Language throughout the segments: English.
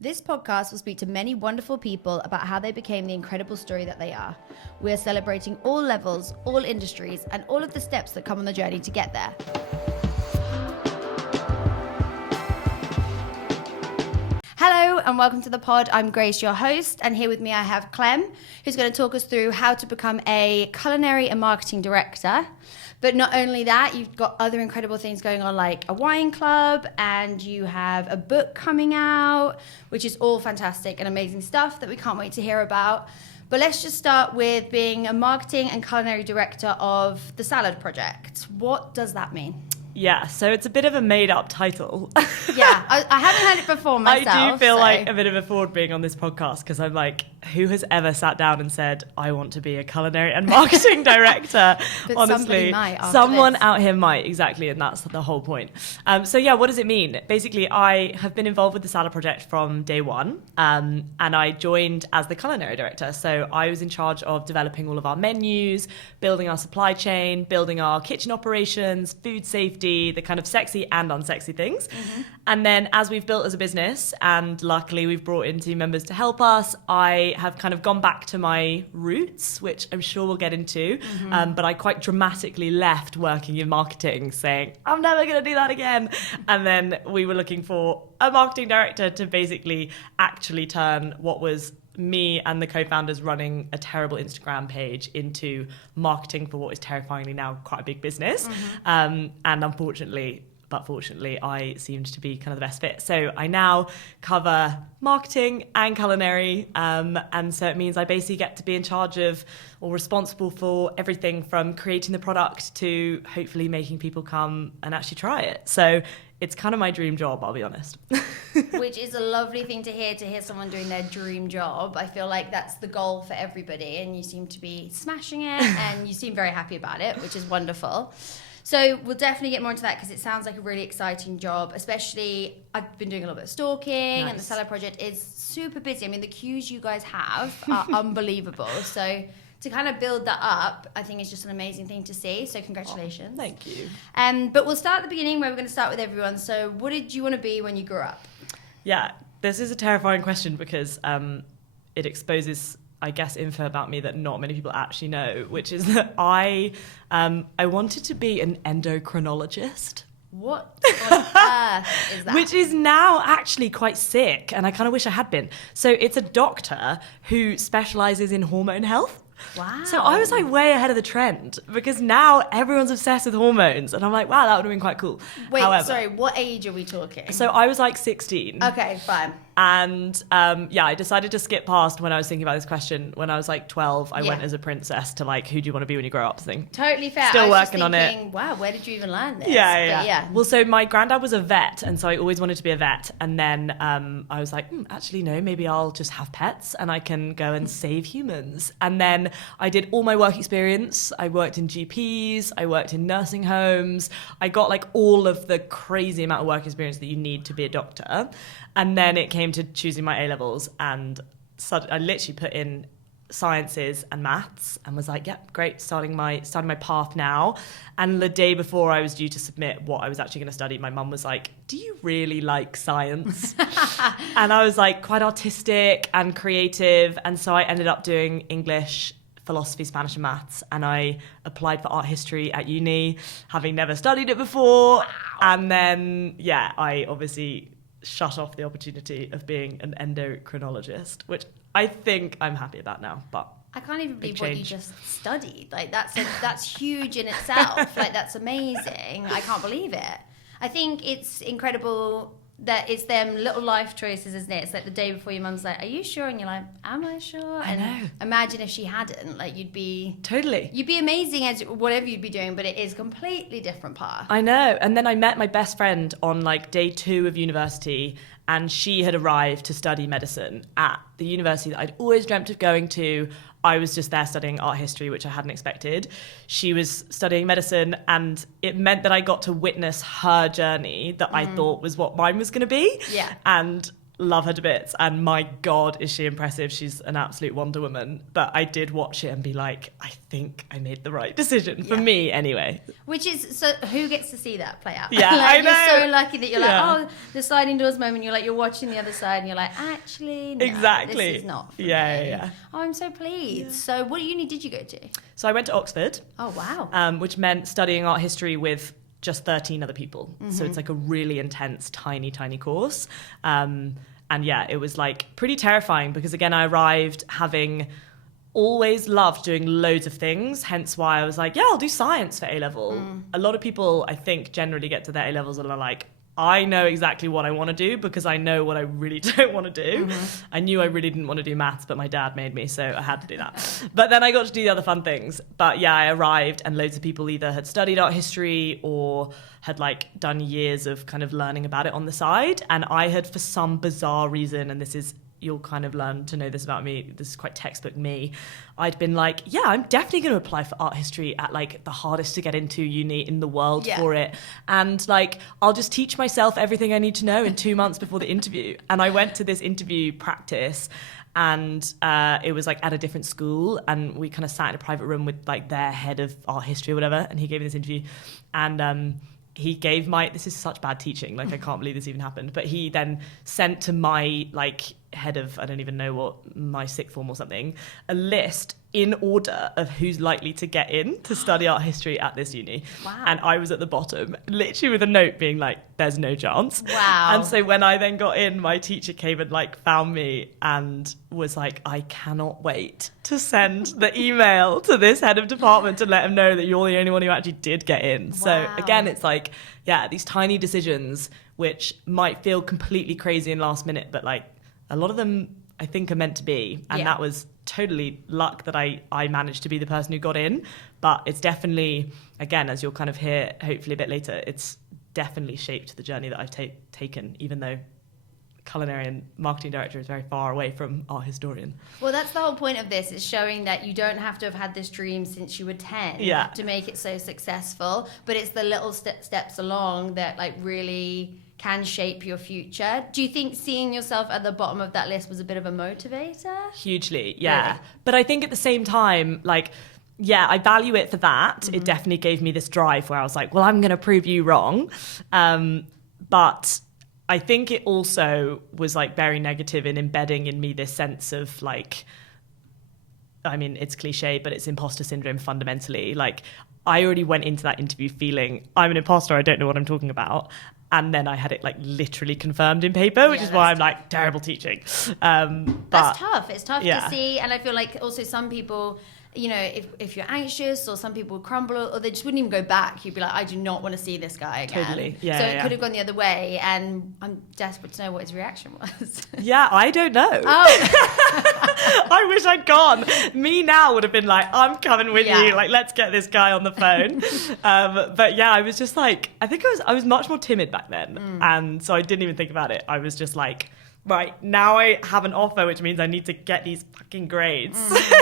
This podcast will speak to many wonderful people about how they became the incredible story that they are. We are celebrating all levels, all industries, and all of the steps that come on the journey to get there. Hello and welcome to the pod. I'm Grace, your host, and here with me I have Clem, who's going to talk us through how to become a culinary and marketing director. But not only that, you've got other incredible things going on like a wine club, and you have a book coming out, which is all fantastic and amazing stuff that we can't wait to hear about. But let's just start with being a marketing and culinary director of the Salad Project. What does that mean? Yeah, so it's a bit of a made-up title. Yeah, I haven't heard it before myself. I do feel like a bit of a fraud being on this podcast because I'm like, who has ever sat down and said, I want to be a culinary and marketing director? But honestly, someone out here might, exactly, and that's the whole point. So yeah, what does it mean? Basically, I have been involved with the Salad Project from day one, and I joined as the culinary director. So I was in charge of developing all of our menus, building our supply chain, building our kitchen operations, food safety, the kind of sexy and unsexy things. Mm-hmm. And then as we've built as a business, and luckily we've brought in team members to help us, I have kind of gone back to my roots, which I'm sure we'll get into. Mm-hmm. But I quite dramatically left working in marketing, saying, I'm never going to do that again. And then we were looking for a marketing director to basically actually turn what was me and the co-founders running a terrible Instagram page into marketing for what is terrifyingly now quite a big business. Mm-hmm. And fortunately, I seemed to be kind of the best fit. So I now cover marketing and culinary. And so it means I basically get to be in charge of or responsible for everything from creating the product to hopefully making people come and actually try it. So it's kind of my dream job, I'll be honest. Which is a lovely thing to hear someone doing their dream job. I feel like that's the goal for everybody, and you seem to be smashing it, and you seem very happy about it, which is wonderful. So we'll definitely get more into that because it sounds like a really exciting job, especially I've been doing a little bit of stalking. Nice. And the Salad Project is super busy. I mean, the queues you guys have are unbelievable. So to kind of build that up, I think is just an amazing thing to see. So congratulations. Oh, thank you. But we'll start at the beginning where we're going to start with everyone. So what did you want to be when you grew up? Yeah, this is a terrifying question because it exposes, I guess, info about me that not many people actually know, which is that I wanted to be an endocrinologist. What on earth is that? Which is now actually quite sick, and I kind of wish I had been. So it's a doctor who specialises in hormone health. Wow. So I was like way ahead of the trend because now everyone's obsessed with hormones, and I'm like, wow, that would have been quite cool. Wait, sorry, what age are we talking? So I was like 16. Okay, fine. And I decided to skip past when I was thinking about this question. When I was like 12, I went as a princess to like, who do you want to be when you grow up thing. Totally fair. Still I was working on it. Wow, where did you even learn this? Yeah. Well, so my granddad was a vet, and so I always wanted to be a vet. And then I was like, actually, no, maybe I'll just have pets and I can go and save humans. And then I did all my work experience. I worked in GPs, I worked in nursing homes. I got like all of the crazy amount of work experience that you need to be a doctor. And then it came to choosing my A-levels, and I literally put in sciences and maths and was like, yep, great, starting my path now. And the day before I was due to submit what I was actually going to study, my mum was like, do you really like science? And I was like quite artistic and creative. And so I ended up doing English, philosophy, Spanish and maths, and I applied for art history at uni, having never studied it before. Wow. And then, I obviously shut off the opportunity of being an endocrinologist, which I think I'm happy about now, but I can't even believe what you just studied. Like that's huge in itself. Like that's amazing. I can't believe it. I think it's incredible that it's them little life choices, isn't it? It's like the day before your mum's like, are you sure? And you're like, am I sure? I know. Imagine if she hadn't, like you'd be amazing as whatever you'd be doing, but it is completely different path. I know. And then I met my best friend on like day 2 of university, and she had arrived to study medicine at the university that I'd always dreamt of going to. I was just there studying art history, which I hadn't expected. She was studying medicine, and it meant that I got to witness her journey that I thought was what mine was going to be. Yeah. And love her to bits, and my God, is she impressive. She's an absolute Wonder Woman. But I did watch it and be like, I think I made the right decision for me anyway. Which is, so who gets to see that play out? Yeah, like, I know. You're so lucky that you're like, oh, the sliding doors moment, you're like, you're watching the other side and you're like, actually, no, exactly. this is not for me. Yeah. Oh, I'm so pleased. Yeah. So what uni did you go to? So I went to Oxford. Oh, wow. Which meant studying art history with just 13 other people. So it's like a really intense, tiny course. And yeah, it was like pretty terrifying because again, I arrived having always loved doing loads of things. Hence why I was like, yeah, I'll do science for A-level. A lot of people, I think, generally get to their A-levels and are like, I know exactly what I want to do because I know what I really don't want to do. I knew I really didn't want to do maths, but my dad made me, so I had to do that. But then I got to do the other fun things. But yeah, I arrived and loads of people either had studied art history or had like done years of kind of learning about it on the side. And I had, for some bizarre reason, and this is, you'll kind of learn to know this about me, this is quite textbook me, I'd been like, yeah, I'm definitely going to apply for art history at like the hardest to get into uni in the world for it. And like, I'll just teach myself everything I need to know in 2 months before the interview. And I went to this interview practice and it was like at a different school, and we kind of sat in a private room with like their head of art history or whatever, and he gave me this interview, and he gave this is such bad teaching, like I can't believe this even happened, but he then sent to my like head of, I don't even know what, my sixth form or something, a list in order of who's likely to get in to study art history at this uni. Wow. And I was at the bottom, literally with a note being like, there's no chance. Wow. And so when I then got in, my teacher came and like found me and was like, I cannot wait to send the email to this head of department to let him know that you're the only one who actually did get in. Wow. So again, it's like, yeah, these tiny decisions which might feel completely crazy and last minute, but like a lot of them I think are meant to be. And that was totally luck that I managed to be the person who got in. But it's definitely, again, as you'll kind of hear hopefully a bit later, it's definitely shaped the journey that I've taken, even though culinary and marketing director is very far away from art historian. Well, that's the whole point of this, is showing that you don't have to have had this dream since you were 10 to make it so successful, but it's the little steps along that like really can shape your future. Do you think seeing yourself at the bottom of that list was a bit of a motivator? Hugely, yeah. Really? But I think at the same time, like, yeah, I value it for that. It definitely gave me this drive where I was like, well, I'm going to prove you wrong. But I think it also was like very negative in embedding in me this sense of like, I mean, it's cliche, but it's imposter syndrome fundamentally. Like, I already went into that interview feeling I'm an imposter, I don't know what I'm talking about. And then I had it like literally confirmed in paper, which is why I'm like terrible teaching. That's tough. It's tough to see. And I feel like also some people, you know, if you're anxious, or some people crumble, or they just wouldn't even go back. You'd be like, I do not want to see this guy again. Totally. So it could have gone the other way, and I'm desperate to know what his reaction was. Yeah, I don't know. Oh. I wish I'd gone. Me now would have been like, I'm coming with you. Like, let's get this guy on the phone. But yeah, I was just like, I think I was much more timid back then. And so I didn't even think about it. I was just like, right, now I have an offer, which means I need to get these fucking grades.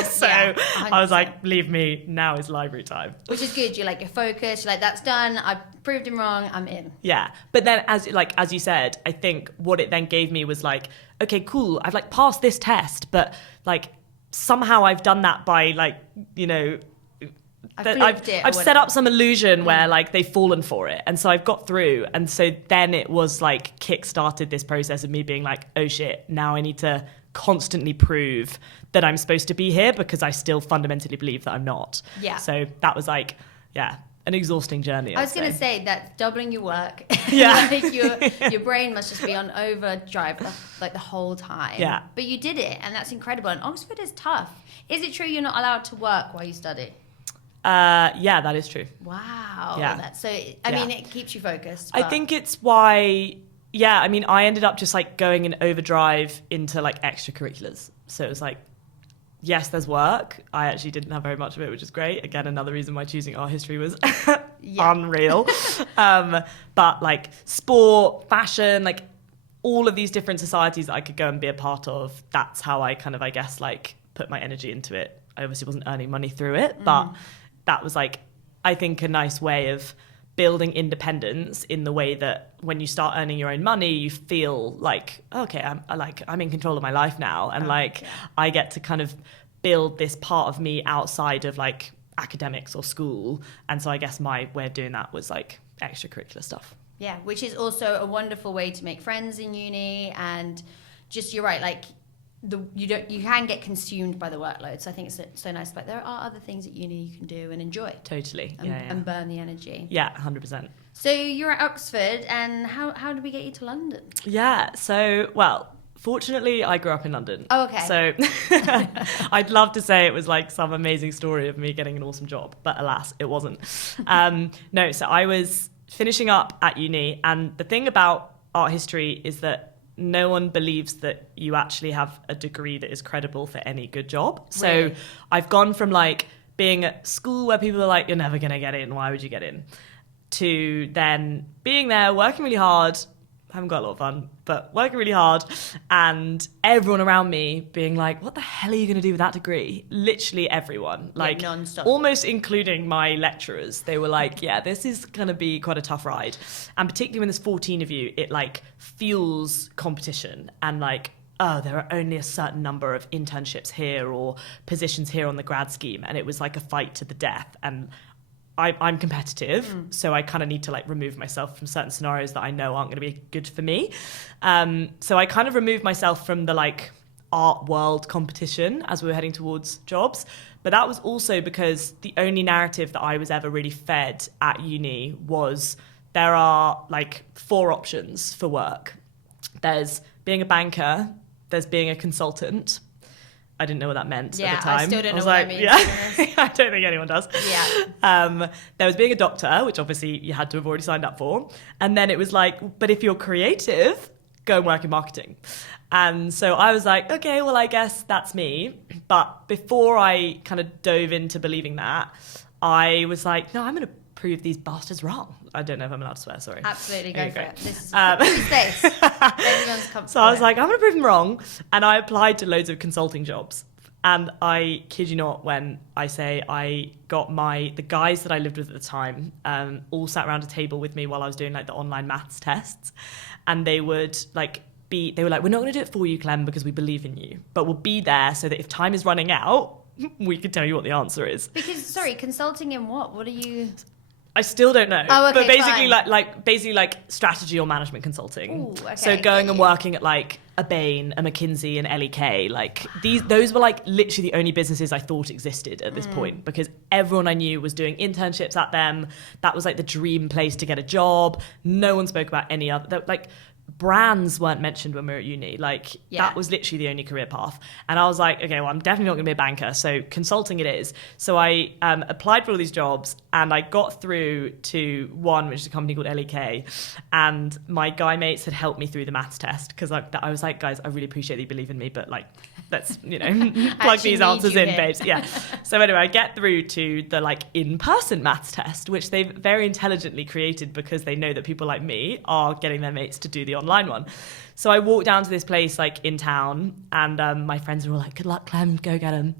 So I was like, leave me, now is library time. Which is good. You're focused. You're like, that's done. I've proved him wrong. I'm in. Yeah. But then as you said, I think what it then gave me was like, okay, cool. I've like passed this test, but like somehow I've done that by like, you know, I've set up some illusion where like they've fallen for it, and so I've got through, and so then it was like kick-started this process of me being like, oh shit, now I need to constantly prove that I'm supposed to be here because I still fundamentally believe that I'm not. Yeah. So that was like, yeah, an exhausting journey. I was going to say that doubling your work, yeah, like your brain must just be on overdrive like the whole time. Yeah. But you did it, and that's incredible. And Oxford is tough. Is it true you're not allowed to work while you study? Yeah, that is true. Wow. Yeah. I mean, it keeps you focused. I think it's why, yeah, I mean, I ended up just like going in overdrive into like extracurriculars. So it was like, yes, there's work. I actually didn't have very much of it, which is great. Again, another reason why choosing art history was unreal. But like sport, fashion, like all of these different societies that I could go and be a part of, that's how I kind of, I guess, like put my energy into it. I obviously wasn't earning money through it, but that was like, I think, a nice way of building independence in the way that when you start earning your own money, you feel like, okay, I'm in control of my life now. And I get to kind of build this part of me outside of like academics or school. And so I guess my way of doing that was like extracurricular stuff. Yeah, which is also a wonderful way to make friends in uni, and just, you're right, like you can get consumed by the workload. So I think it's so nice, but there are other things at uni you can do and enjoy. Totally. And burn the energy. Yeah, 100%. So you're at Oxford, and how did we get you to London? Yeah, so, well, fortunately, I grew up in London. Oh, okay. So I'd love to say it was like some amazing story of me getting an awesome job, but alas, it wasn't. No, so I was finishing up at uni, and the thing about art history is that no one believes that you actually have a degree that is credible for any good job. So Really? I've gone from like being at school where people are like, you're never going to get in, why would you get in? To then being there, working really hard, haven't got a lot of fun, but working really hard, and everyone around me being like, what the hell are you going to do with that degree? Literally everyone, like non-stop. Almost including my lecturers. They were like, yeah, this is going to be quite a tough ride. And particularly when there's 14 of you, it like fuels competition and like, oh, there are only a certain number of internships here or positions here on the grad scheme. And it was like a fight to the death. And I'm competitive, so I kind of need to like remove myself from certain scenarios that I know aren't going to be good for me. So I kind of removed myself from the like art world competition as we were heading towards jobs. But that was also because the only narrative that I was ever really fed at uni was there are like 4 options for work. There's being a banker, there's being a consultant. I didn't know what that meant at the time. I still don't know what like, that means. Yeah, I don't think anyone does. Yeah. There was being a doctor, which obviously you had to have already signed up for. And then it was like, but if you're creative, go and work in marketing. And so I was like, okay, well, I guess that's me. But before I kind of dove into believing that, I was like, no, I'm going to prove these bastards wrong. I don't know if I'm allowed to swear, sorry. Absolutely, go Okay, for great. it. This is a space. Everyone's comfortable. So I was like, I'm going to prove them wrong. And I applied to loads of consulting jobs. And I kid you not when I say I got the guys that I lived with at the time all sat around a table with me while I was doing like the online maths tests. And they would like they were like, we're not going to do it for you, Clem, because we believe in you. But we'll be there so that if time is running out, we can tell you what the answer is. Because, sorry, consulting in what? What are you... I still don't know. Oh, okay, but basically fine. basically strategy or management consulting. Ooh, okay, so going and working at like a Bain, a McKinsey, and LEK, like those were like literally the only businesses I thought existed at this point, because everyone I knew was doing internships at them. That was like the dream place to get a job. No one spoke about any other, like brands weren't mentioned when we were at uni. Like that was literally the only career path. And I was like, okay, well, I'm definitely not going to be a banker, so consulting it is. So I applied for all these jobs, and I got through to one, which is a company called LEK, and my guy mates had helped me through the maths test, because I was like, guys, I really appreciate that you believe in me, but like, let's, plug these answers in, babes. Yeah. So anyway, I get through to the like in-person maths test, which they've very intelligently created because they know that people like me are getting their mates to do the online one. So I walked down to this place like in town, and my friends were all like, good luck, Clem, go get him.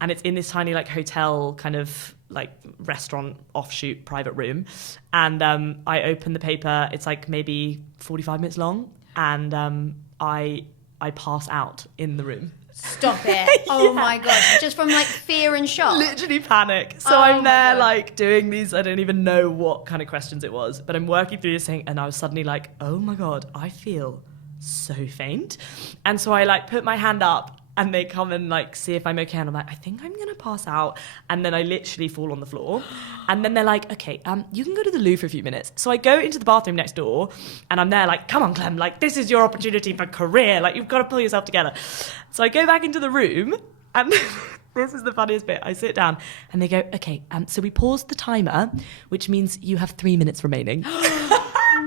And it's in this tiny like hotel kind of like restaurant offshoot private room. And I opened the paper. It's like maybe 45 minutes long. And I pass out in the room. Stop it. Oh my gosh. Just from like fear and shock. Literally panic. So I'm there like doing these, I don't even know what kind of questions it was, but I'm working through this thing, and I was suddenly like, oh my God, I feel so faint. And so I like put my hand up, and they come and like see if I'm okay. And I'm like, I think I'm going to pass out. And then I literally fall on the floor. And then they're like, okay, you can go to the loo for a few minutes. So I go into the bathroom next door, and I'm there like, come on, Clem, like this is your opportunity for career. Like you've got to pull yourself together. So I go back into the room, and this is the funniest bit. I sit down, and they go, okay, so we paused the timer, which means you have 3 minutes remaining.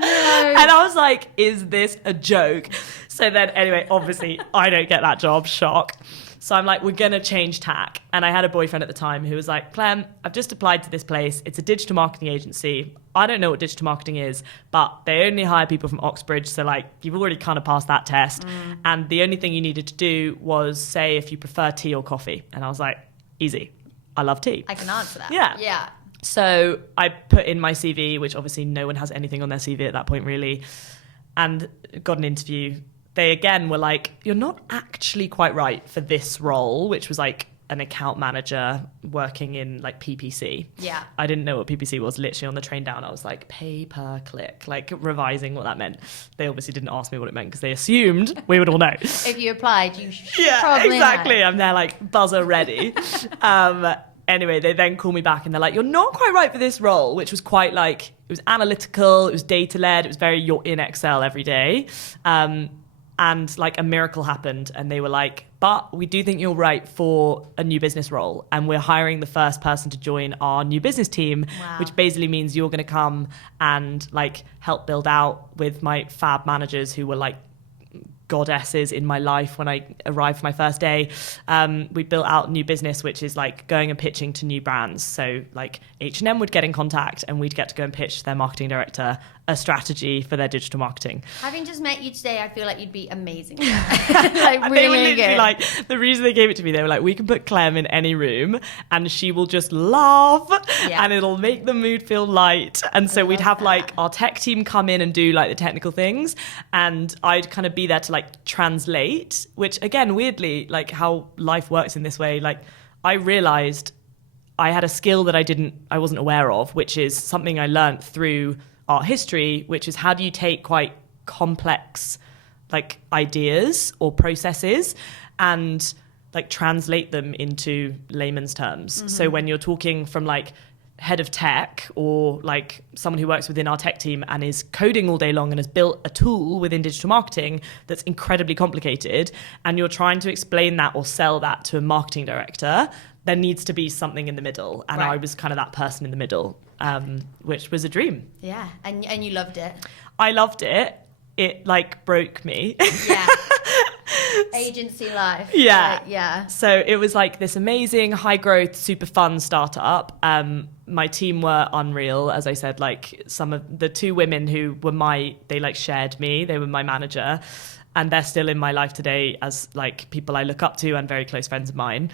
And I was like, is this a joke? So then anyway, obviously I don't get that job, shock. So I'm like, we're going to change tack. And I had a boyfriend at the time who was like, Clem, I've just applied to this place. It's a digital marketing agency. I don't know what digital marketing is, but they only hire people from Oxbridge. So like, you've already kind of passed that test. And the only thing you needed to do was say if you prefer tea or coffee. And I was like, easy. I love tea. I can answer that. Yeah. Yeah. So I put in my CV, which obviously no one has anything on their CV at that point really, and got an interview. They again were like, you're not actually quite right for this role, which was like an account manager working in like PPC. Yeah. I didn't know what PPC was. Literally on the train down, I was like, pay per click, like revising what that meant. They obviously didn't ask me what it meant because they assumed we would all know. If you applied, you should Yeah, probably exactly. know. I'm there like buzzer ready. Anyway, they then call me back and they're like, you're not quite right for this role, which was quite like, it was analytical, it was data-led, it was very, you're in Excel every day. And like a miracle happened and they were like, but we do think you're right for a new business role. And we're hiring the first person to join our new business team, which basically means you're going to come and like help build out with my fab managers who were like goddesses in my life when I arrived for my first day. We built out new business, which is like going and pitching to new brands. So like H&M would get in contact and we'd get to go and pitch their marketing director a strategy for their digital marketing. Having just met you today, I feel like you'd be amazing. Like really, they were literally good. like, the reason they gave it to me, they were like, we can put Clem in any room and she will just laugh and it'll make the mood feel light. And so we'd have like our tech team come in and do like the technical things and I'd kind of be there to like translate, which again, weirdly, like how life works in this way, like I realized I had a skill that I wasn't aware of, which is something I learned through art history, which is how do you take quite complex like ideas or processes and like translate them into layman's terms. Mm-hmm. So when you're talking from like head of tech or like someone who works within our tech team and is coding all day long and has built a tool within digital marketing that's incredibly complicated and you're trying to explain that or sell that to a marketing director, there needs to be something in the middle. And I was kind of that person in the middle. Which was a dream. Yeah, and you loved it. I loved it. It like broke me. Yeah. Agency life. Yeah. Like, yeah. So it was like this amazing, high growth, super fun startup. My team were unreal. As I said, like some of the two women who were they like shared me. They were my manager. And they're still in my life today as like people I look up to and very close friends of mine.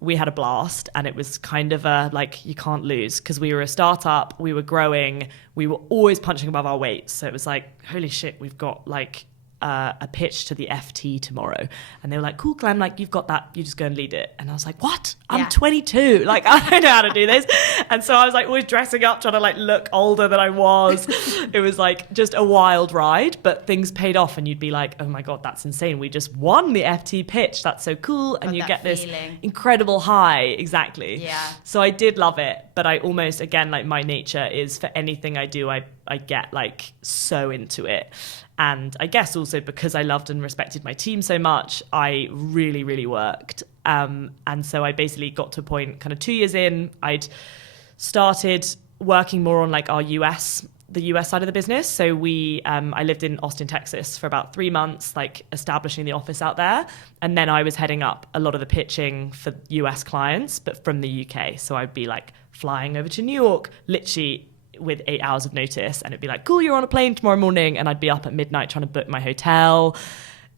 We had a blast and it was kind of a like you can't lose because we were a startup, we were growing, we were always punching above our weight. So it was like, holy shit, we've got like a pitch to the FT tomorrow. And they were like, cool, Clem, like you've got that, you just go and lead it. And I was like, what? I'm 22. Like I don't know how to do this. And so I was like always dressing up, trying to like look older than I was. It was like just a wild ride, but things paid off and you'd be like, oh my God, that's insane. We just won the FT pitch. That's so cool. And you get this incredible high. Exactly. Yeah. So I did love it, but I almost, again, like my nature is for anything I do, I get like so into it. And I guess also because I loved and respected my team so much, I really, really worked. And so I basically got to a point kind of 2 years in, I'd started working more on like the US side of the business. So I lived in Austin, Texas for about 3 months, like establishing the office out there. And then I was heading up a lot of the pitching for US clients, but from the UK. So I'd be like flying over to New York, literally with 8 hours of notice, and it'd be like, cool, you're on a plane tomorrow morning, and I'd be up at midnight trying to book my hotel.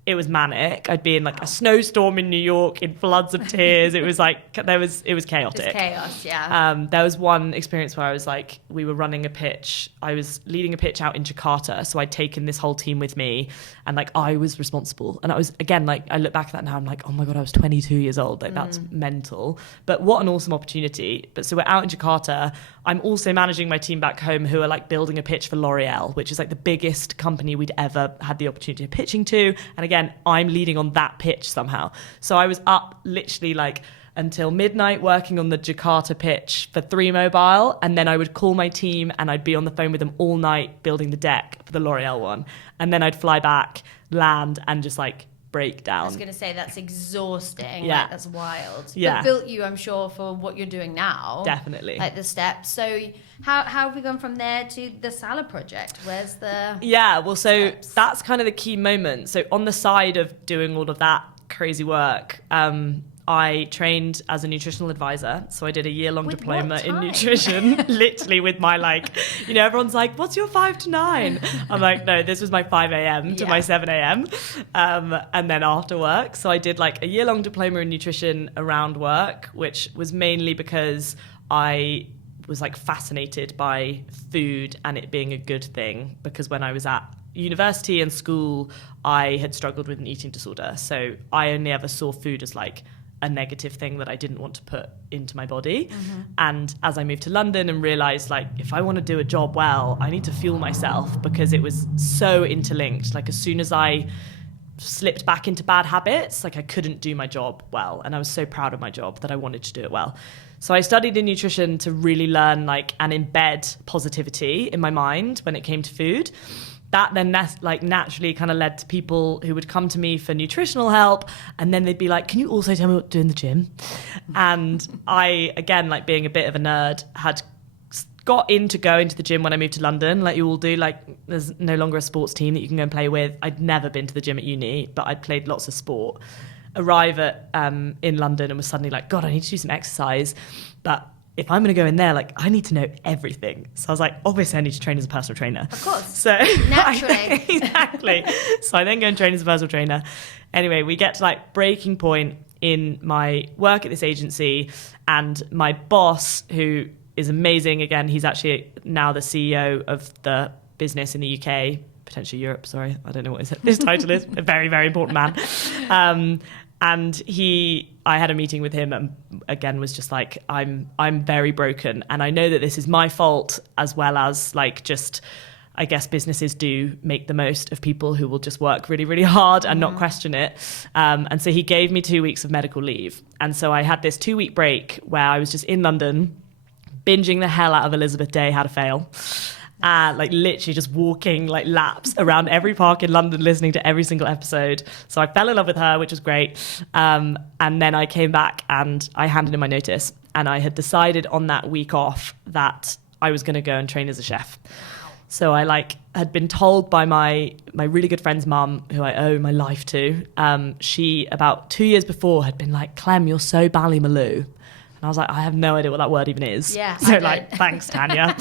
It was manic. I'd be in like a snowstorm in New York in floods of tears. It was like it was chaotic. Just chaos, yeah. There was one experience where I was like, we were running a pitch. I was leading a pitch out in Jakarta, so I'd taken this whole team with me, and like I was responsible. And I was, again, like I look back at that now, I'm like, oh my God, I was 22 years old. Like that's mental. But what an awesome opportunity. But so we're out in Jakarta. I'm also managing my team back home who are like building a pitch for L'Oreal, which is like the biggest company we'd ever had the opportunity of pitching to. And again, I'm leading on that pitch somehow. So I was up literally like until midnight working on the Jakarta pitch for 3 Mobile. And then I would call my team and I'd be on the phone with them all night building the deck for the L'Oreal one. And then I'd fly back, land, and just like break down. I was going to say that's exhausting. Yeah. Like, that's wild. Yeah. But built you, I'm sure, for what you're doing now. Definitely. Like the steps. So how have we gone from there to the salad project? Where's the so steps? That's kind of the key moment. So on the side of doing all of that crazy work, I trained as a nutritional advisor. So I did a year-long With diploma what in time? nutrition, literally with my like, everyone's like, what's your 5 to 9? I'm like, no, this was my 5 a.m. to my 7 a.m. And then after work. So I did like a year-long diploma in nutrition around work, which was mainly because I was like fascinated by food and it being a good thing, because when I was at university and school, I had struggled with an eating disorder. So I only ever saw food as like a negative thing that I didn't want to put into my body. And as I moved to London and realized, like, if I want to do a job well, I need to fuel myself, because it was so interlinked. Like, as soon as I slipped back into bad habits, like, I couldn't do my job well. And I was so proud of my job that I wanted to do it well. So I studied in nutrition to really learn, like, and embed positivity in my mind when it came to food. That then naturally kind of led to people who would come to me for nutritional help, and then they'd be like, can you also tell me what to do in the gym? And I, again, like being a bit of a nerd, had got into going to the gym when I moved to London, like you all do. Like, there's no longer a sports team that you can go and play with. I'd never been to the gym at uni, but I'd played lots of sport. Arrive at in London and was suddenly like, God, I need to do some exercise. But if I'm going to go in there, like, I need to know everything. So I was like, obviously I need to train as a personal trainer. Of course. So naturally. Exactly. So I then go and train as a personal trainer. Anyway, we get to like breaking point in my work at this agency, and my boss, who is amazing, again, he's actually now the CEO of the business in the UK, potentially Europe, sorry. I don't know what his title is. A very, very important man. And I had a meeting with him and again was just like, I'm very broken, and I know that this is my fault, as well as like, just, I guess businesses do make the most of people who will just work really, really hard and not question it. And so he gave me 2 weeks of medical leave. And so I had this 2-week break where I was just in London, binging the hell out of Elizabeth Day, How to Fail. Like literally just walking like laps around every park in London, listening to every single episode. So I fell in love with her, which was great. And then I came back and I handed in my notice. And I had decided on that week off that I was going to go and train as a chef. So I like had been told by my really good friend's mum, who I owe my life to. She, about 2 years before, had been like, Clem, you're so ballymaloo. And I was like, I have no idea what that word even is. Yeah. So like, thanks, Tanya.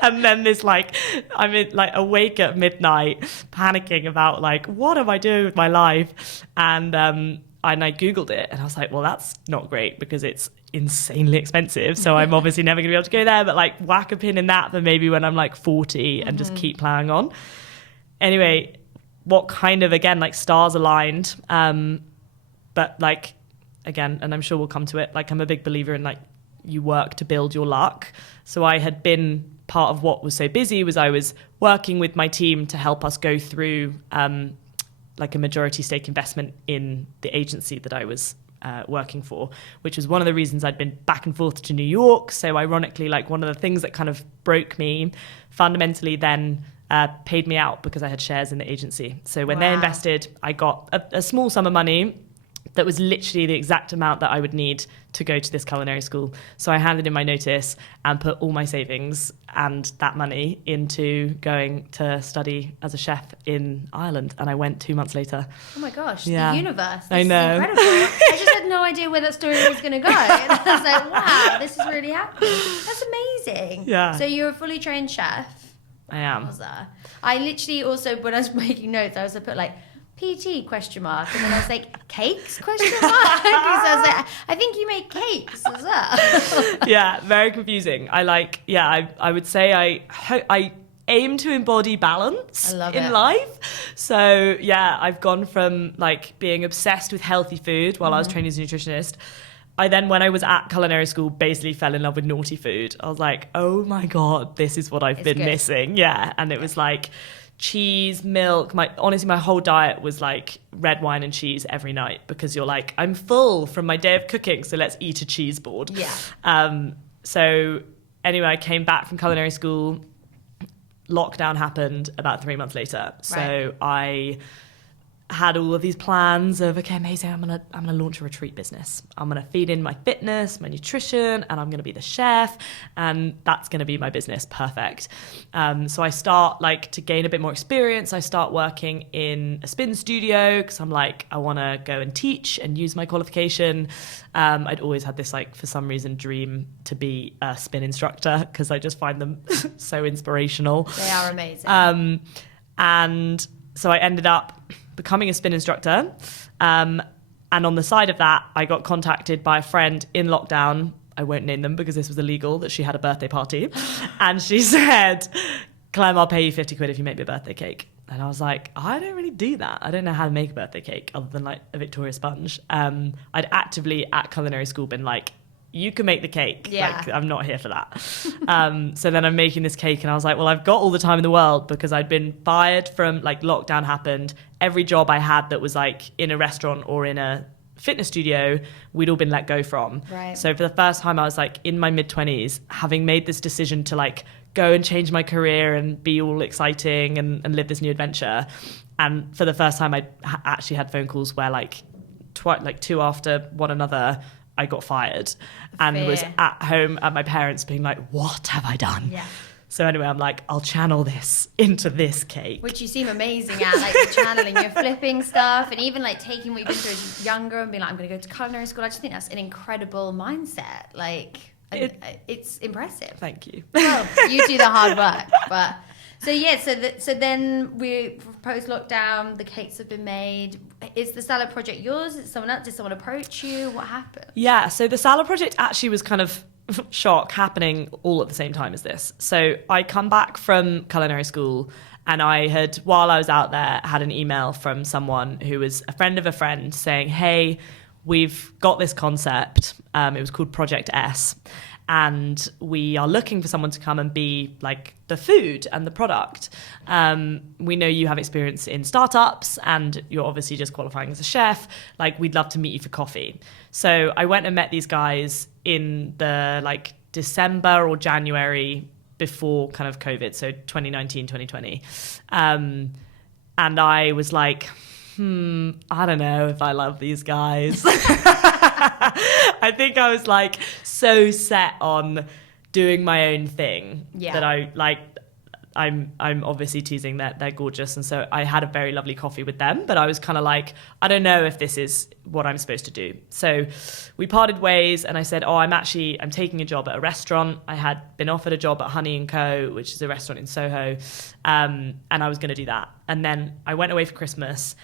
And then this like, I'm awake at midnight, panicking about like, what am I doing with my life? And I Googled it, and I was like, well, that's not great because it's insanely expensive. So I'm obviously never going to be able to go there. But like, whack a pin in that for maybe when I'm like 40 and just keep plowing on. Anyway, what kind of, again, like stars aligned. But like, again, and I'm sure we'll come to it, like I'm a big believer in like you work to build your luck. So I had been part of what was so busy was I was working with my team to help us go through like a majority stake investment in the agency that I was working for, which was one of the reasons I'd been back and forth to New York. So ironically, like one of the things that kind of broke me fundamentally then paid me out because I had shares in the agency. So when they invested, I got a small sum of money that was literally the exact amount that I would need to go to this culinary school. So I handed in my notice and put all my savings and that money into going to study as a chef in Ireland. And I went 2 months later. Oh my gosh, yeah. The universe. This I know. is incredible. I just had no idea where that story was going to go. And I was like, wow, this is really happening. That's amazing. Yeah. So you're a fully trained chef. I am. Wowza. I literally also, when I was making notes, I also put like, PT question mark, and then I was like, cakes question mark? So I was like, I think you make cakes as well. Yeah, very confusing. I would say I aim to embody balance in life. So yeah, I've gone from like being obsessed with healthy food while I was training as a nutritionist. I then, when I was at culinary school, basically fell in love with naughty food. I was like, oh my God, this is what I've been missing. Yeah, and it was like cheese, milk. Honestly, my whole diet was like red wine and cheese every night because you're like, I'm full from my day of cooking, so let's eat a cheese board. Yeah. So anyway, I came back from culinary school. Lockdown happened about 3 months later. So I had all of these plans of, okay, amazing, I'm gonna launch a retreat business. I'm gonna feed in my fitness, my nutrition, and I'm gonna be the chef, and that's gonna be my business. Perfect. So I start like to gain a bit more experience. I start working in a spin studio because I'm like, I wanna go and teach and use my qualification. I'd always had this like, for some reason, dream to be a spin instructor because I just find them so inspirational. They are amazing. And so I ended up becoming a spin instructor. And on the side of that, I got contacted by a friend in lockdown. I won't name them because this was illegal, that she had a birthday party. And she said, Clem, I'll pay you 50 quid if you make me a birthday cake. And I was like, I don't really do that. I don't know how to make a birthday cake other than like a Victoria sponge. I'd actively at culinary school been like, you can make the cake. Yeah. Like, I'm not here for that. So then I'm making this cake and I was like, well, I've got all the time in the world because I'd been fired from, like, lockdown happened. Every job I had that was like in a restaurant or in a fitness studio, we'd all been let go from. Right. So for the first time I was like in my mid-20s, having made this decision to like go and change my career and be all exciting and live this new adventure. And for the first time I actually had phone calls where like two after one another, I got fired and was at home at my parents being like, what have I done? Yeah. So anyway, I'm like, I'll channel this into this cake. Which you seem amazing at, like you're channeling, you're flipping stuff, and even like taking what you've been through as younger and being like, I'm going to go to culinary school. I just think that's an incredible mindset. Like, it's impressive. Thank you. Well, you do the hard work, but so yeah, so then we post lockdown, the cakes have been made. Is the salad project yours? Is it someone else? Did someone approach you? What happened? Yeah, so the salad project actually was kind of shock happening all at the same time as this. So I come back from culinary school and I had, while I was out there, had an email from someone who was a friend of a friend saying, hey, we've got this concept. It was called Project S. And we are looking for someone to come and be like the food and the product. We know you have experience in startups and you're obviously just qualifying as a chef. Like, we'd love to meet you for coffee. So I went and met these guys in the like December or January before kind of COVID. So 2019, 2020. And I was like, I don't know if I love these guys. I think I was like so set on doing my own thing that I'm obviously teasing that they're gorgeous. And so I had a very lovely coffee with them, but I was kind of like, I don't know if this is what I'm supposed to do. So we parted ways and I said, I'm taking a job at a restaurant. I had been offered a job at Honey & Co., which is a restaurant in Soho. And I was going to do that. And then I went away for Christmas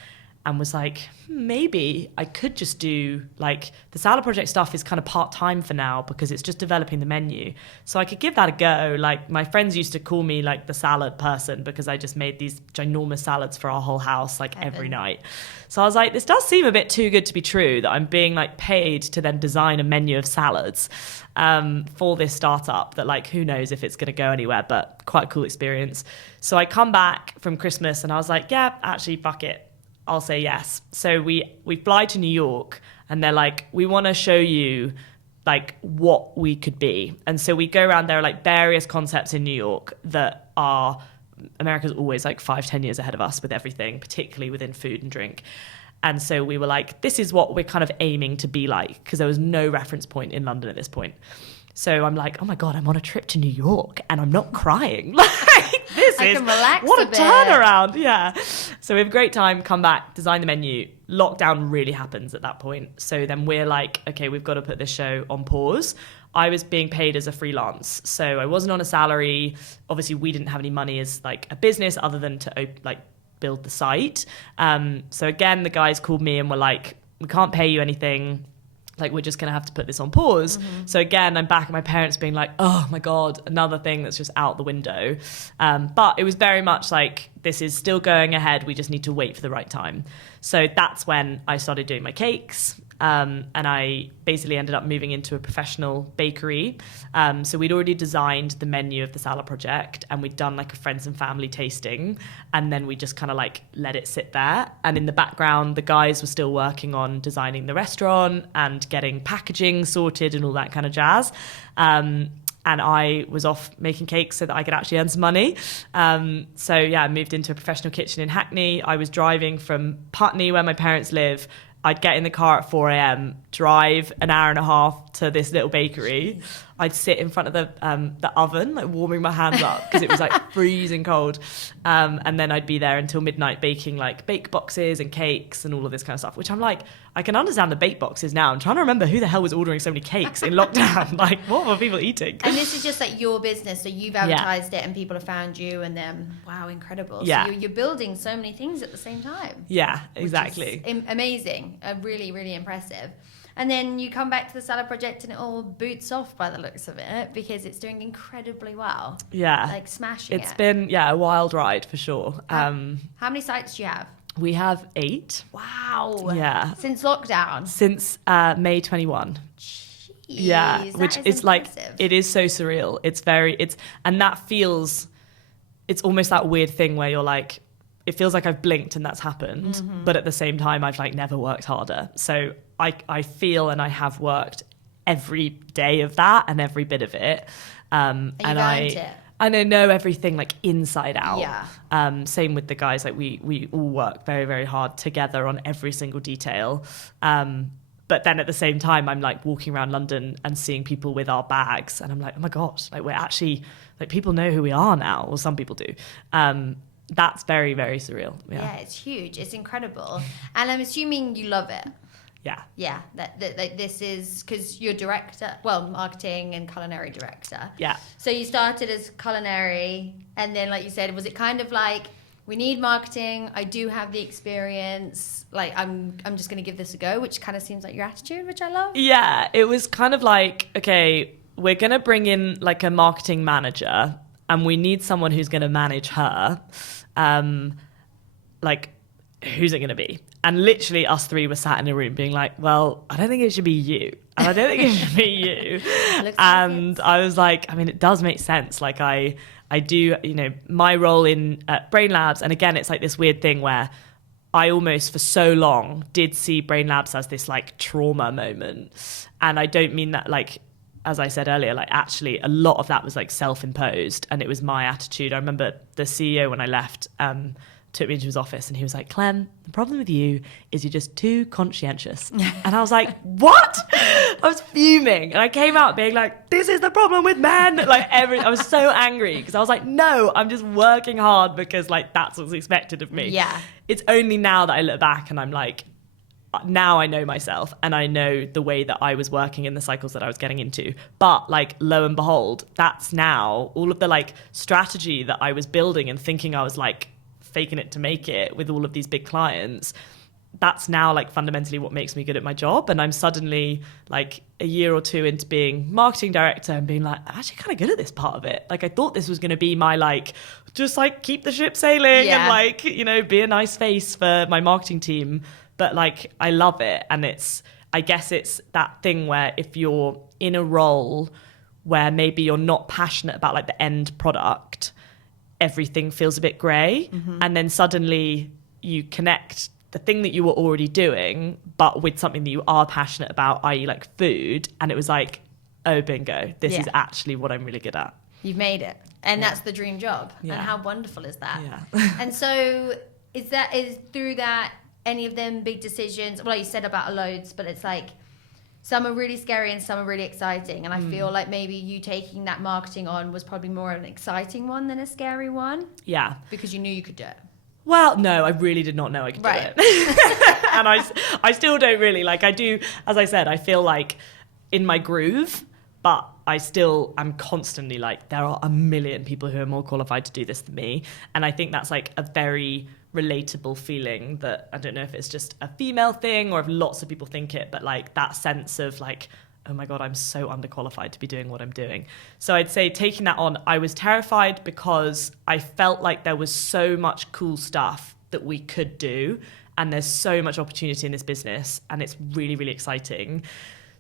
and was like, maybe I could just do, like, the salad project stuff is kind of part-time for now because it's just developing the menu. So I could give that a go. Like, my friends used to call me, like, the salad person because I just made these ginormous salads for our whole house, like, every night. So I was like, this does seem a bit too good to be true that I'm being, like, paid to then design a menu of salads for this startup that, like, who knows if it's going to go anywhere, but quite a cool experience. So I come back from Christmas and I was like, yeah, actually, fuck it. I'll say yes. So we fly to New York and they're like, we want to show you like what we could be. And so we go around, there are like various concepts in New York that are, America's always like 5-10 years ahead of us with everything, particularly within food and drink. And so we were like, this is what we're kind of aiming to be like, because there was no reference point in London at this point. So I'm like, oh my God, I'm on a trip to New York and I'm not crying. Like, this I is, can relax what a a bit. turnaround. Yeah. So we have a great time, come back, design the menu. Lockdown really happens at that point. So then we're like, okay, we've got to put this show on pause. I was being paid as a freelance. So I wasn't on a salary. Obviously, we didn't have any money as like a business other than to build the site. So again, the guys called me and were like, we can't pay you anything. Like, we're just going to have to put this on pause. Mm-hmm. So again, I'm back at my parents being like, oh my God, another thing that's just out the window. But it was very much like, this is still going ahead. We just need to wait for the right time. So that's when I started doing my cakes. And I basically ended up moving into a professional bakery. So we'd already designed the menu of the salad project and we'd done like a friends and family tasting. And then we just kind of like let it sit there. And in the background, the guys were still working on designing the restaurant and getting packaging sorted and all that kind of jazz. And I was off making cakes so that I could actually earn some money. So yeah, I moved into a professional kitchen in Hackney. I was driving from Putney, where my parents live. I'd get in the car at 4 a.m, drive an hour and a half to this little bakery. I'd sit in front of the oven, like warming my hands up because it was like freezing cold. And then I'd be there until midnight baking like bake boxes and cakes and all of this kind of stuff, which I'm like, I can understand the bake boxes now. I'm trying to remember who the hell was ordering so many cakes in lockdown. Like, what were people eating? And this is just like your business. So you've advertised it and people have found you and then, wow, incredible. Yeah. So you're building so many things at the same time. Yeah, exactly. Which is amazing. Really, really impressive. And then you come back to the salad project and it all boots off by the looks of it because it's doing incredibly well. Yeah. Like smashing it. It's been, a wild ride for sure. How many sites do you have? We have 8. Wow. Yeah. Since lockdown? Since May 21. Jeez, Yeah. Which is impressive. it is so surreal. And that feels, it's almost that weird thing where you're like, it feels like I've blinked and that's happened. Mm-hmm. But at the same time, I've like never worked harder. So I feel and I have worked every day of that and every bit of it. And you've earned it. And I know everything like inside out. Yeah. Same with the guys. Like we all work very, very hard together on every single detail. But then at the same time, I'm like walking around London and seeing people with our bags. And I'm like, oh my gosh, like we're actually, like people know who we are now, or some people do. That's very, very surreal. Yeah, it's huge. It's incredible. And I'm assuming you love it. Yeah. Yeah, that this is because you're marketing and culinary director. Yeah. So you started as culinary, and then, like you said, was it kind of like, we need marketing, I do have the experience, like I'm just going to give this a go, which kind of seems like your attitude, which I love. Yeah, it was kind of like, okay, we're going to bring in like a marketing manager, and we need someone who's going to manage her. Like, who's it going to be? And literally us 3 were sat in a room being like, well, I don't think it should be you. And I don't think it should be you. And I was like, I mean, it does make sense. Like I do, my role in Brain Labs. And again, it's like this weird thing where I almost for so long did see Brain Labs as this like trauma moment. And I don't mean that like, as I said earlier, like actually a lot of that was like self-imposed and it was my attitude. I remember the CEO when I left, took me into his office and he was like, Clem, the problem with you is you're just too conscientious. And I was like, what? I was fuming. And I came out being like, this is the problem with men. Like I was so angry because I was like, no, I'm just working hard because like that's what's expected of me. Yeah. It's only now that I look back and I'm like, now I know myself and I know the way that I was working in the cycles that I was getting into. But like, lo and behold, that's now all of the like strategy that I was building and thinking I was like, faking it to make it with all of these big clients, that's now like fundamentally what makes me good at my job. And I'm suddenly like a year or 2 into being marketing director and being like, I'm actually kind of good at this part of it. Like I thought this was going to be my like, just like keep the ship sailing and like, be a nice face for my marketing team. But like, I love it. And I guess it's that thing where if you're in a role where maybe you're not passionate about like the end product, everything feels a bit grey. Mm-hmm. And then suddenly you connect the thing that you were already doing, but with something that you are passionate about, i.e. like food. And it was like, oh, bingo, this is actually what I'm really good at. You've made it. And that's the dream job. Yeah. And how wonderful is that? Yeah. And so is through that, any of them big decisions, well, you said about loads, but it's like, some are really scary and some are really exciting. And I feel like maybe you taking that marketing on was probably more an exciting one than a scary one. Yeah. Because you knew you could do it. Well, no, I really did not know I could do it. And I still don't really. Like I do, as I said, I feel like in my groove, but I still am constantly like, there are a million people who are more qualified to do this than me. And I think that's like a very relatable feeling that I don't know if it's just a female thing or if lots of people think it, but like that sense of like, oh my God, I'm so underqualified to be doing what I'm doing. So I'd say taking that on, I was terrified because I felt like there was so much cool stuff that we could do. And there's so much opportunity in this business and it's really, really exciting.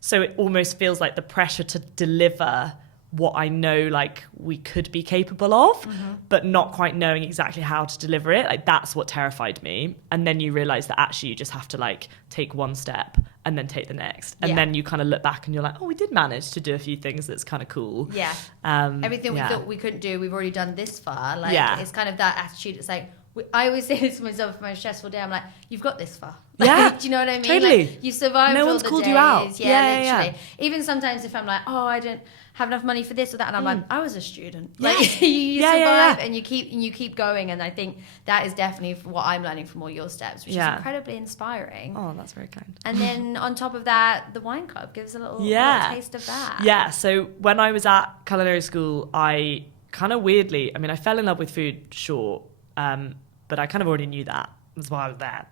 So it almost feels like the pressure to deliver what I know like we could be capable of, but not quite knowing exactly how to deliver it. Like that's what terrified me. And then you realize that actually you just have to like take one step and then take the next. And then you kind of look back and you're like, oh, we did manage to do a few things that's kind of cool. Yeah. Everything we thought we couldn't do, we've already done this far. Like it's kind of that attitude. It's like, I always say this to myself for my stressful day. I'm like, you've got this far. Like, yeah. Do you know what I mean? Totally. Like, you survived no all one's the called days. you out. Yeah, literally. Yeah. Even sometimes if I'm like, oh, I don't have enough money for this or that, and I'm like, I was a student. Like you survive and you keep going. And I think that is definitely what I'm learning from all your steps, which is incredibly inspiring. Oh, that's very kind. And then on top of that, the wine club gives a little taste of that. Yeah. So when I was at culinary school, I kind of weirdly, I mean, I fell in love with food, sure, but I kind of already knew that. That's why I was there.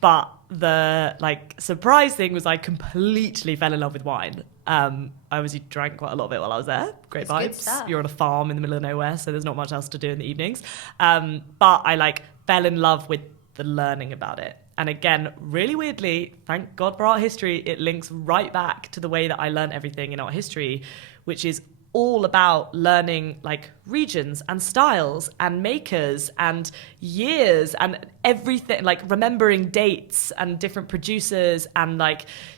But the surprise thing was I completely fell in love with wine. I obviously drank quite a lot of it while I was there. Great vibes. You're on a farm in the middle of nowhere, so there's not much else to do in the evenings. But I fell in love with the learning about it. And again, really weirdly, thank God for art history, it links right back to the way that I learned everything in art history, which is all about learning regions and styles and makers and years and everything, remembering dates and different producers and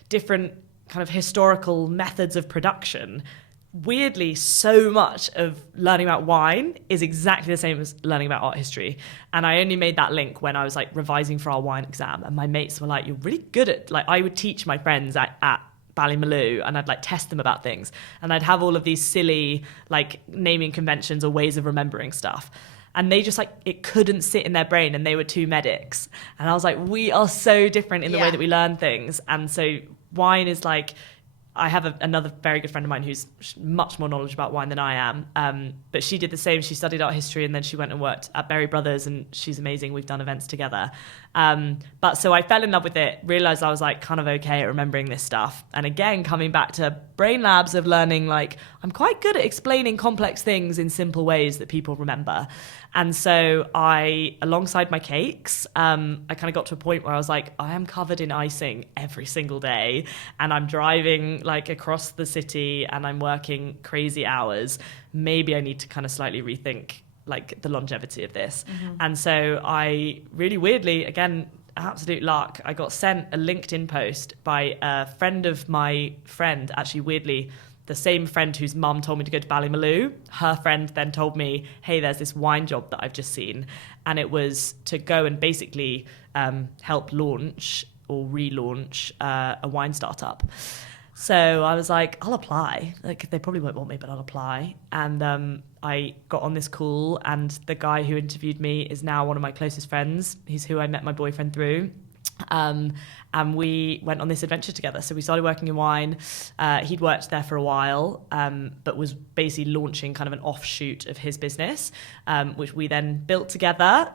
different kind of historical methods of production. Weirdly, so much of learning about wine is exactly the same as learning about art history. And I only made that link when I was revising for our wine exam, and my mates were like, you're really good at, I would teach my friends at Ballymaloe, and I'd test them about things, and I'd have all of these silly naming conventions or ways of remembering stuff, and they just it couldn't sit in their brain, and they were two medics, and I was like, we are so different in the way that we learn things. And so wine is I have another very good friend of mine who's much more knowledgeable about wine than I am, but she did the same. She studied art history, and then she went and worked at Berry Brothers, and she's amazing. We've done events together. But so I fell in love with it, realized I was kind of okay at remembering this stuff. And again, coming back to brain labs of learning, I'm quite good at explaining complex things in simple ways that people remember. And so alongside my cakes, I kind of got to a point where I was I am covered in icing every single day, and I'm driving across the city, and I'm working crazy hours. Maybe I need to kind of slightly rethink the longevity of this. Mm-hmm. And so I really weirdly, again, absolute luck, I got sent a LinkedIn post by a friend of my friend, actually weirdly, the same friend whose mum told me to go to Ballymaloe. Her friend then told me, hey, there's this wine job that I've just seen. And it was to go and basically help launch or relaunch a wine startup. So I was like, I'll apply. They probably won't want me, but I'll apply. And I got on this call, and the guy who interviewed me is now one of my closest friends. He's who I met my boyfriend through. And we went on this adventure together. So we started working in wine. He'd worked there for a while, but was basically launching kind of an offshoot of his business, which we then built together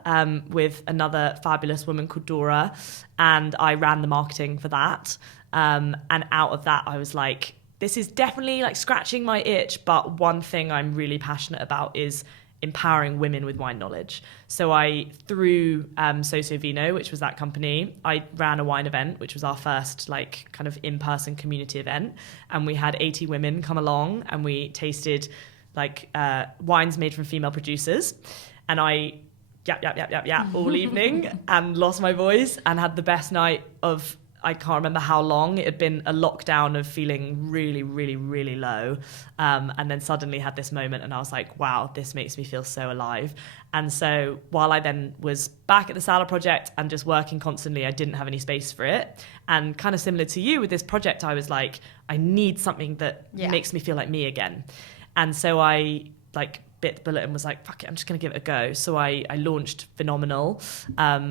with another fabulous woman called Dora. And I ran the marketing for that. And out of that, I was like, this is definitely scratching my itch. But one thing I'm really passionate about is empowering women with wine knowledge. So through Socio Vino, which was that company, I ran a wine event, which was our first kind of in-person community event. And we had 80 women come along, and we tasted wines made from female producers. And I yap all evening and lost my voice and had the best night of, I can't remember how long. It had been a lockdown of feeling really, really, really low. And then suddenly had this moment, and I was like, wow, this makes me feel so alive. And so while I then was back at the Salad Project and just working constantly, I didn't have any space for it. And kind of similar to you with this project, I was like, I need something that makes me feel like me again. And so I bit the bullet and was like, fuck it, I'm just going to give it a go. So I launched Phenomenal,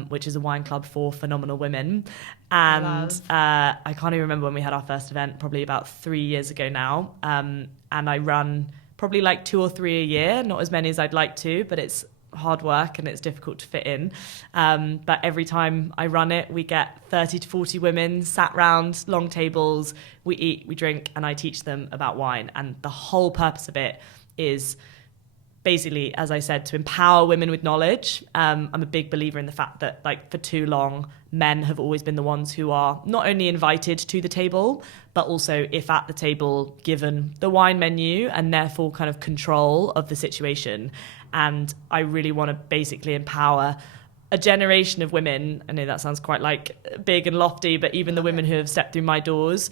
which is a wine club for phenomenal women. And I can't even remember when we had our first event, probably about 3 years ago now. And I run probably 2 or 3 a year, not as many as I'd like to, but it's hard work and it's difficult to fit in. But every time I run it, we get 30 to 40 women sat round long tables, we eat, we drink, and I teach them about wine. And the whole purpose of it is basically, as I said, to empower women with knowledge. I'm a big believer in the fact that for too long, men have always been the ones who are not only invited to the table, but also, if at the table, given the wine menu and therefore kind of control of the situation. And I really want to basically empower a generation of women. I know that sounds quite big and lofty, but even the women who have stepped through my doors,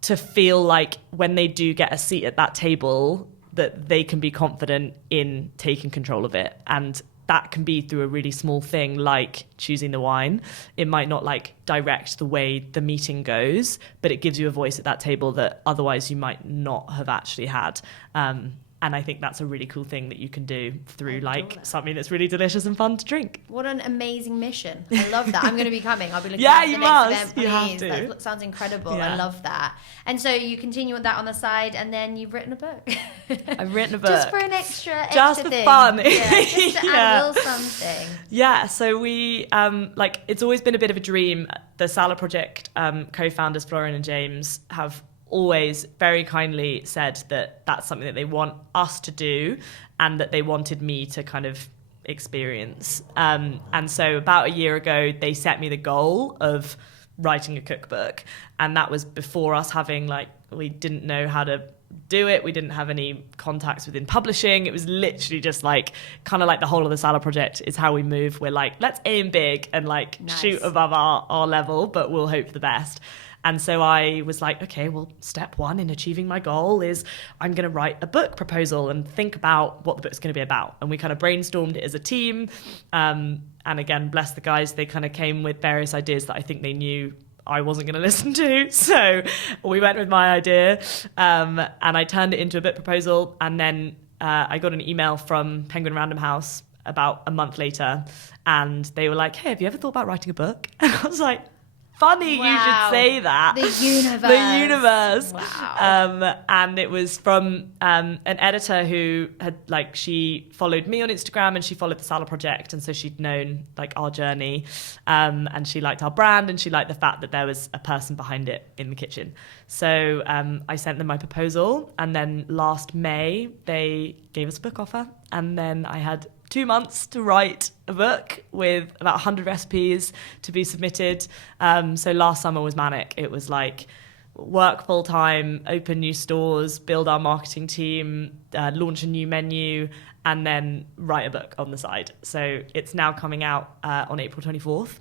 to feel like when they do get a seat at that table, that they can be confident in taking control of it. And that can be through a really small thing like choosing the wine. It might not direct the way the meeting goes, but it gives you a voice at that table that otherwise you might not have actually had. And I think that's a really cool thing that you can do through like that. something that's really delicious and fun to drink. What an amazing mission. I love that. I'm going to be coming. I'll be looking Yeah, at the you next must. event, please. You have to. That sounds incredible. Yeah. I love that. And so you continue with that on the side, and then you've written a book. I've written a book. Just for an extra Just for thing. fun. Yeah, just to Yeah. add a little something. Yeah, so we, like, it's always been a bit of a dream. The Salad Project co-founders, Florian and James, have always very kindly said that that's something that they want us to do and that they wanted me to kind of experience. And so about a year ago, they set me the goal of writing a cookbook. And that was before us having, like, we didn't know how to do it. We didn't have any contacts within publishing. It was literally just like, kind of like the whole of the Salad Project is how we move. We're like, let's aim big and like shoot above our level, but we'll hope for the best. And so I was like, okay, well, step one in achieving my goal is I'm going to write a book proposal and think about what the book's going to be about. And we kind of brainstormed it as a team. And again, bless the guys, they kind of came with various ideas that I think they knew I wasn't going to listen to. So we went with my idea and I turned it into a book proposal. And then I got an email from Penguin Random House about a month later. And they were like, hey, have you ever thought about writing a book? And I was like, funny you should say that. The universe. The universe. Wow. And it was from an editor who had, like, she followed me on Instagram and she followed the Salad Project. And so she'd known, like, our journey. And she liked our brand and she liked the fact that there was a person behind it in the kitchen. So I sent them my proposal. And then last May, they gave us a book offer. And then I had 2 months to write a book with about 100 recipes to be submitted. So last summer was manic. It was like work full time, open new stores, build our marketing team, launch a new menu, and then write a book on the side. So it's now coming out on April 24th.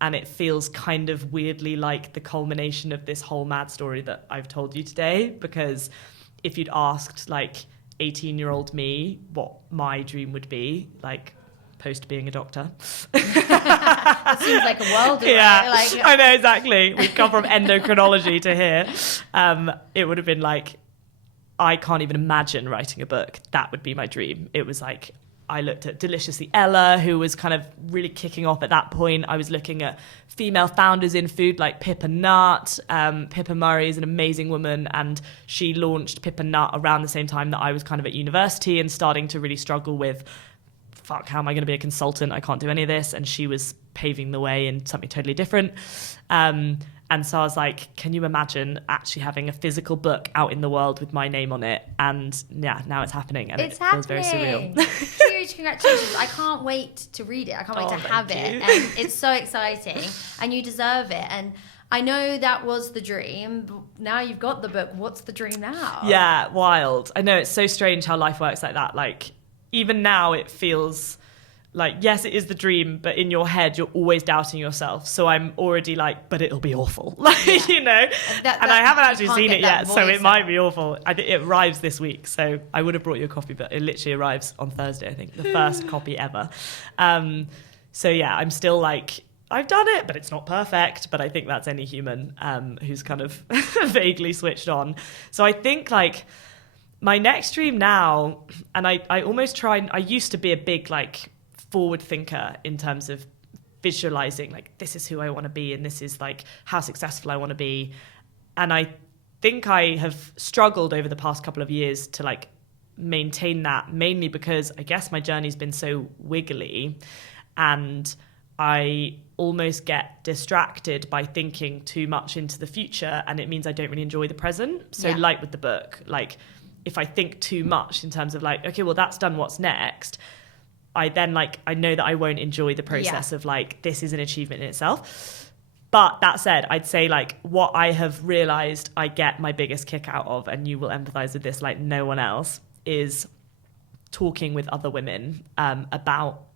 And it feels kind of weirdly like the culmination of this whole mad story that I've told you today. Because if you'd asked, like, 18-year-old me what my dream would be, like, post being a doctor. That seems like a world away. Yeah, Like, I know, exactly. We've come from endocrinology to here. It would have been like, I can't even imagine writing a book. That would be my dream. It was like, I looked at Deliciously Ella, who was kind of really kicking off at that point. I was looking at female founders in food like Pippa Nut. Pippa Murray is an amazing woman, and she launched Pippa Nut around the same time that I was kind of at university and starting to really struggle with, fuck, how am I going to be a consultant? I can't do any of this. And she was paving the way in something totally different. And so I was like, can you imagine actually having a physical book out in the world with my name on it? And yeah, now it's happening. And it feels very surreal. Huge congratulations. I can't wait to read it. I can't wait to have it. And it's so exciting. And you deserve it. And I know that was the dream. But now you've got the book. What's the dream now? Yeah, wild. I know, it's so strange how life works like that. Like, even now it feels like, yes, it is the dream, but in your head, you're always doubting yourself. So I'm already like, but it'll be awful. Like, you know, and I haven't actually seen it yet, so it might be awful. It arrives this week. So I would have brought you a copy, but it literally arrives on Thursday, I think, the first copy ever. So yeah, I'm still like, I've done it, but it's not perfect. But I think that's any human who's kind of vaguely switched on. So I think, like, my next dream now, and I almost try, I used to be a big, like, forward thinker in terms of visualizing, like, this is who I want to be and this is, like, how successful I want to be. And I think I have struggled over the past couple of years to, like, maintain that, mainly because I guess my journey's been so wiggly and I almost get distracted by thinking too much into the future, and it means I don't really enjoy the present. So like with the book, like, if I think too much in terms of, like, okay, well, that's done, what's next? I then, like, I know that I won't enjoy the process of, like, this is an achievement in itself. But that said, I'd say, like, what I have realized I get my biggest kick out of, and you will empathize with this like no one else, is talking with other women about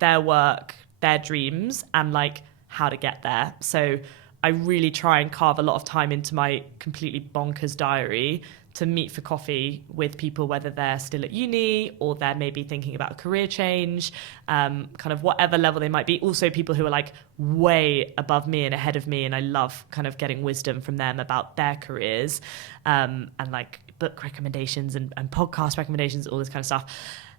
their work, their dreams, and, like, how to get there. So I really try and carve a lot of time into my completely bonkers diary to meet for coffee with people, whether they're still at uni or they're maybe thinking about a career change, kind of whatever level they might be. Also people who are like way above me and ahead of me, and I love kind of getting wisdom from them about their careers, and like book recommendations and podcast recommendations, all this kind of stuff.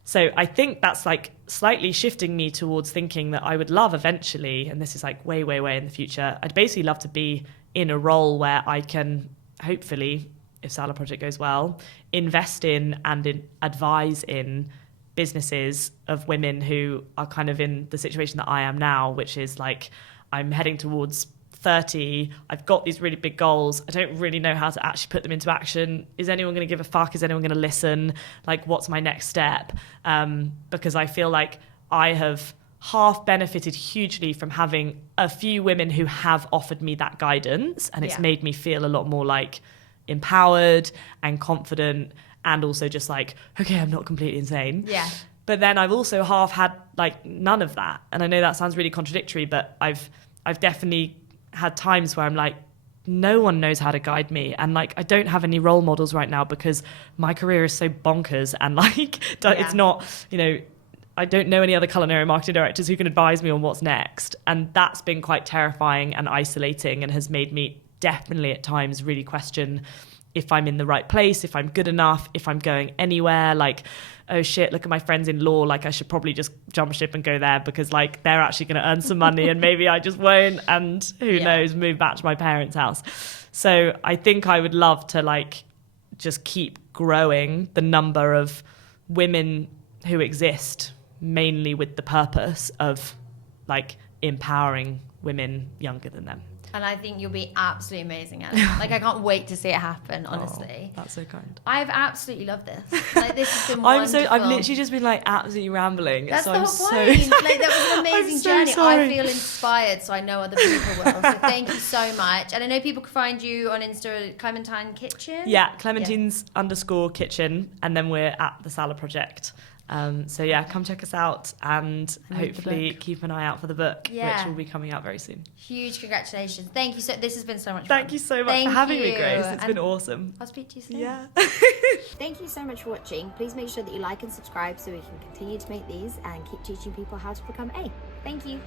So I think that's like slightly shifting me towards thinking that I would love eventually, and this is like way, way, way in the future, I'd basically love to be in a role where I can hopefully, if Salad Project goes well, invest in and advise in businesses of women who are kind of in the situation that I am now, which is like I'm heading towards 30, I've got these really big goals, I don't really know how to actually put them into action. Is anyone going to give a fuck? Is anyone going to listen? Like, what's my next step? Because I feel like I have half benefited hugely from having a few women who have offered me that guidance, and it's made me feel a lot more like empowered and confident, and also just like, okay, I'm not completely insane. Yeah. But then I've also half had like none of that, and I know that sounds really contradictory, but I've definitely had times where I'm like, no one knows how to guide me, and like I don't have any role models right now because my career is so bonkers, and like it's not, you know, I don't know any other culinary marketing directors who can advise me on what's next, and that's been quite terrifying and isolating, and has made me definitely at times really question if I'm in the right place, if I'm good enough, if I'm going anywhere. Like, oh shit, look at my friends in law, like I should probably just jump ship and go there because like they're actually going to earn some money and maybe I just won't, and who knows, move back to my parents' house. So I think I would love to like just keep growing the number of women who exist, mainly with the purpose of like empowering women younger than them. And I think you'll be absolutely amazing at it. Like, I can't wait to see it happen, honestly. Oh, that's so kind. I've absolutely loved this. Like, this has been wonderful. I've literally just been like absolutely rambling. That's so the I'm whole point. Like, that was an amazing journey. Sorry. I feel inspired, so I know other people will. So thank you so much. And I know people can find you on Insta, Clementine Kitchen. Yeah, Clementine's _kitchen, and then we're at the Salad Project. So yeah, come check us out, and hopefully keep an eye out for the book, which will be coming out very soon. Huge congratulations. Thank you. This has been so much fun. Thank you so much for having me, Grace. It's been awesome. I'll speak to you soon. Yeah. Thank you so much for watching. Please make sure that you like and subscribe so we can continue to make these and keep teaching people how to become A. Thank you.